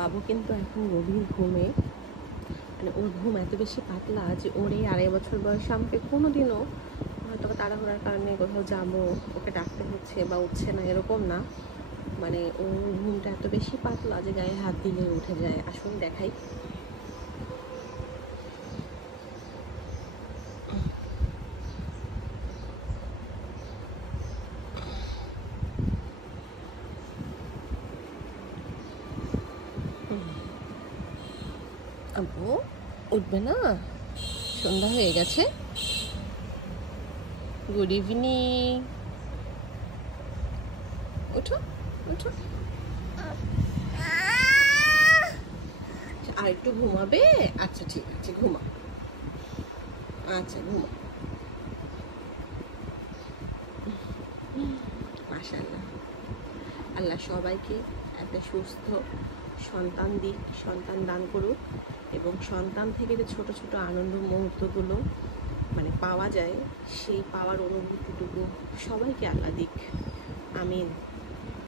বাবু কিন্তু এখন গভীর ঘুমে, মানে ওর ঘুম এত বেশি পাতলা যে ওর এই 2.5 বছর বয়সে আমাকে কোনোদিনও হয়তো তাড়াহুড়ার কারণে কোথাও যাবো ওকে ডাকতে হচ্ছে বা উঠছে না এরকম না, মানে ওর ঘুমটা এত বেশি পাতলা যে গায়ে হাত দিলে উঠে যায়। আসুন দেখাই। আব্বু উঠবে না, সন্ধ্যা হয়ে গেছে। গুড ইভিনিং, ওঠো ওঠো। আর একটু ঘুমাবে? আচ্ছা ঠিক আছে, ঘুমা। আচ্ছা ঘুমা। মাশাআল্লাহ, আল্লাহ সবাইকে একটা সুস্থ সন্তান দিক, সন্তান দান করুক, এবং সন্তান থেকে যে ছোট ছোট আনন্দ মুহূর্তগুলো মানে পাওয়া যায়, সেই পাওয়ার অনুভূতিটুকু সবাইকে আল্লাহ দিক। আমিন।